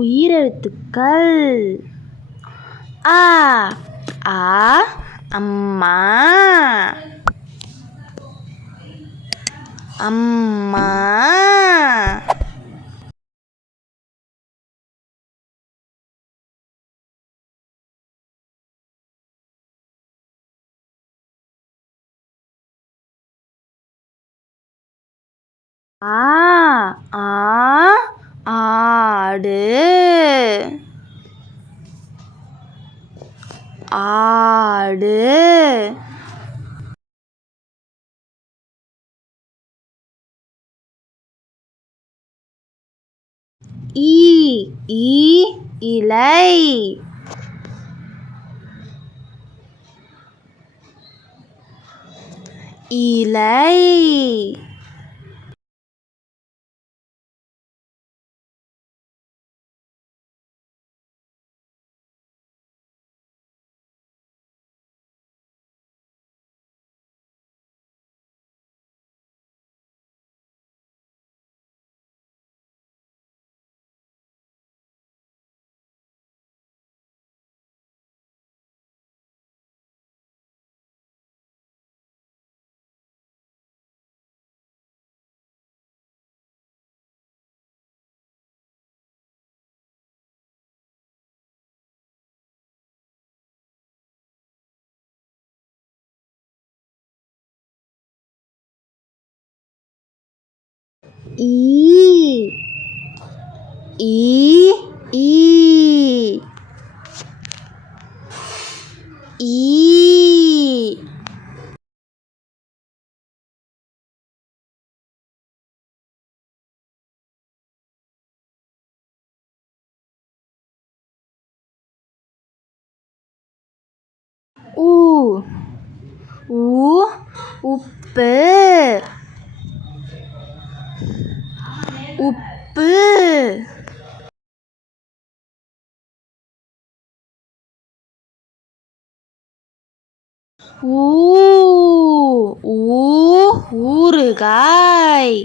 உயிரெழுத்துக்கள். ஆ ஆ அம்மா. அம்மா. ஆ ஆ ஆ. ஆடு ஆடு. ஈ ஈ இலை. இலை. 이, 이, 이, 이. 우, 우, 우, 빼. உப்பு. ஊ ஊ ஊறுகாய்.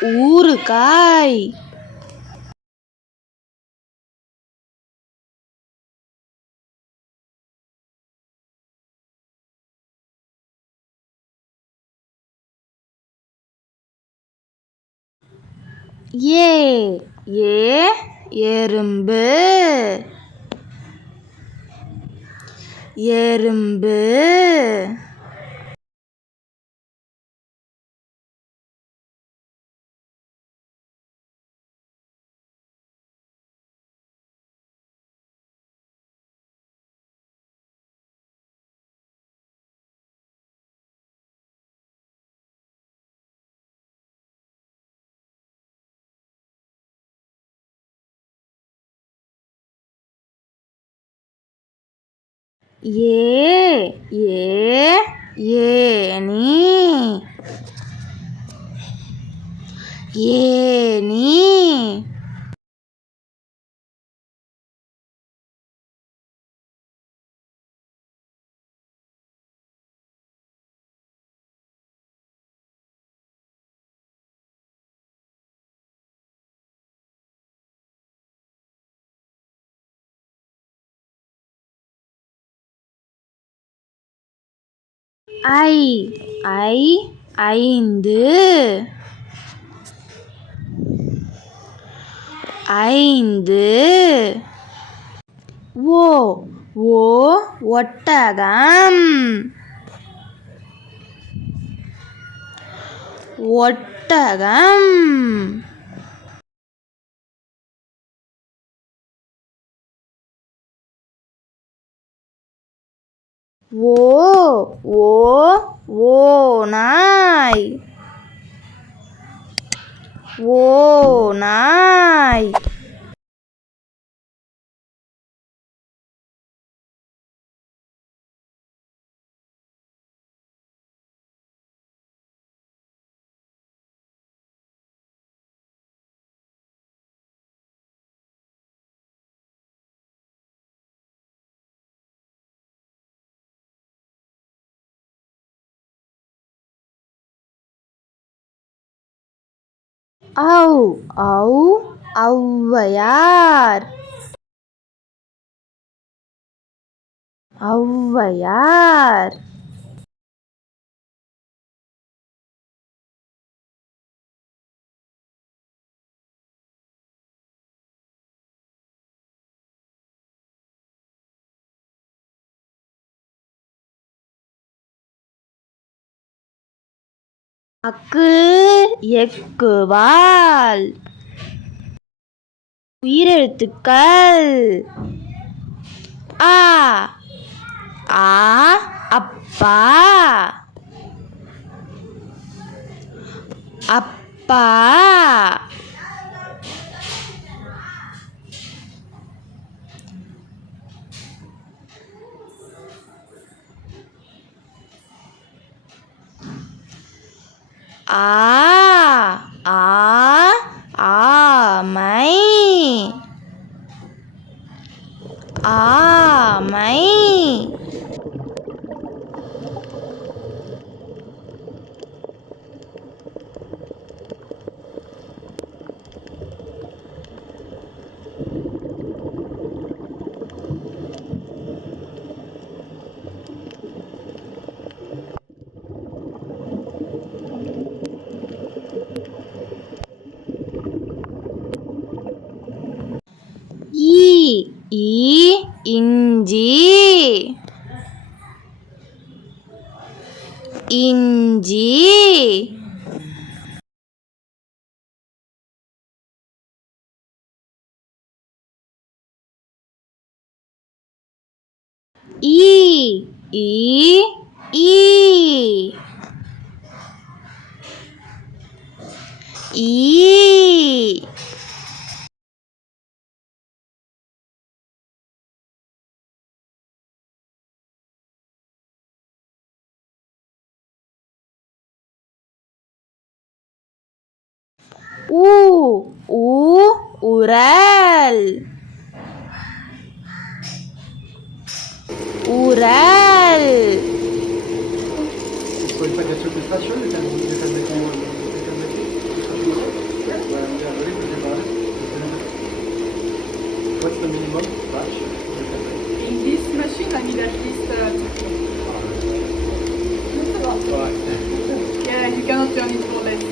ஊறுகாய். ஏ ஏ எறும்பு. எறும்பு. ஏ ஏ ஏனி ஏனி ஐ ஐ ஐந்து. ஐந்து. ஓ ஓ ஒட்டகம். ஒட்டகம். ஓ ஓ ஓ நாய். ஓ நாய். ஔ ஔ ஔவையார் ஔவையார் அக்கு எக்குவால் உயிரெழுத்துக்கள். ஆ ஆ அப்பா. அப்பா. 啊。இஞ்சி இஞ்சி ஈ ஈ ஈ ஈ calme, le calme. What's the minimum batch? In this machine, I need at least uh, two Right. Yeah, you cannot turn it for less.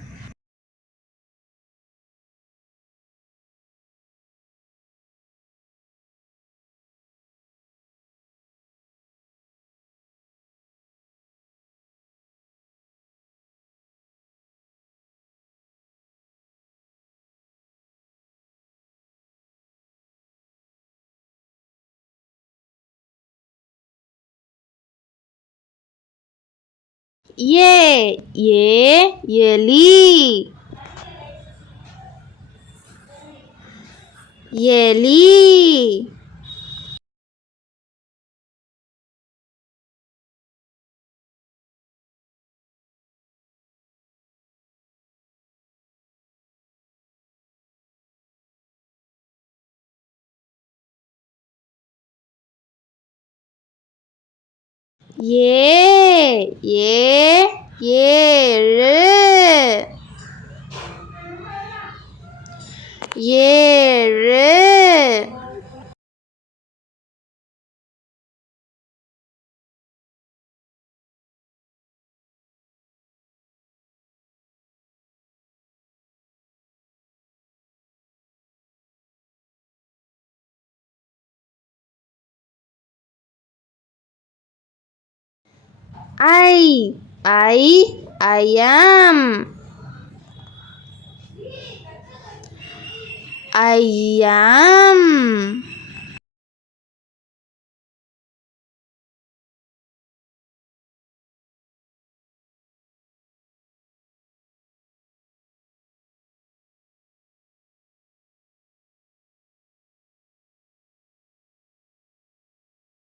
耶耶耶利，耶利。ஏ ஏ ஏழு ஏழு I. I. I am. I am.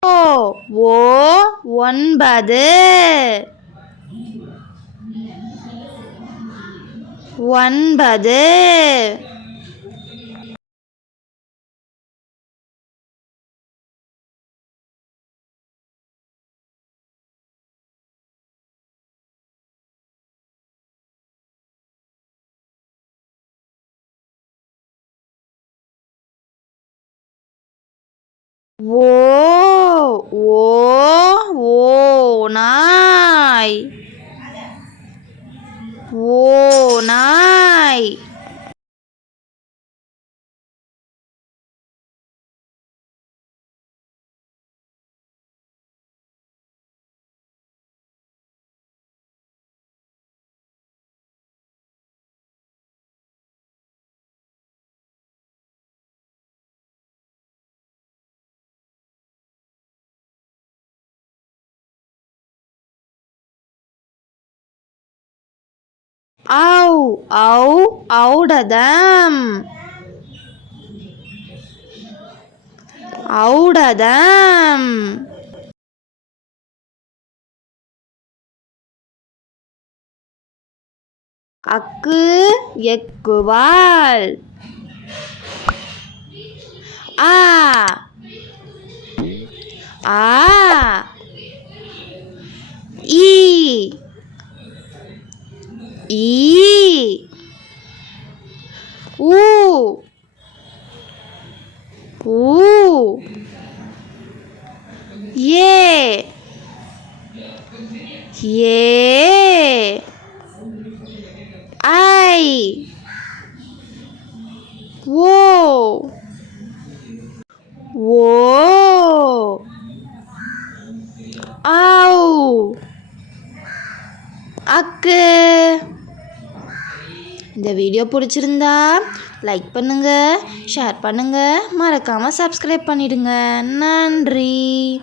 ஓ ஓ ஒன்பது ஒன்பது ஓ ஓ ஔ ஔ ஔடதம். ஔடதம். அக்கு எக்குவால் ஆ. ஆ ஈ ஈ ஊ ஊ ஏ ஏ ஐ ஓ ஓ Ow! அக்கு. இந்த video பிடிச்சிருந்தா லைக் பண்ணுங்க ஷேர் பண்ணுங்க மறக்காமல் சப்ஸ்கிரைப் பண்ணிடுங்க. நன்றி.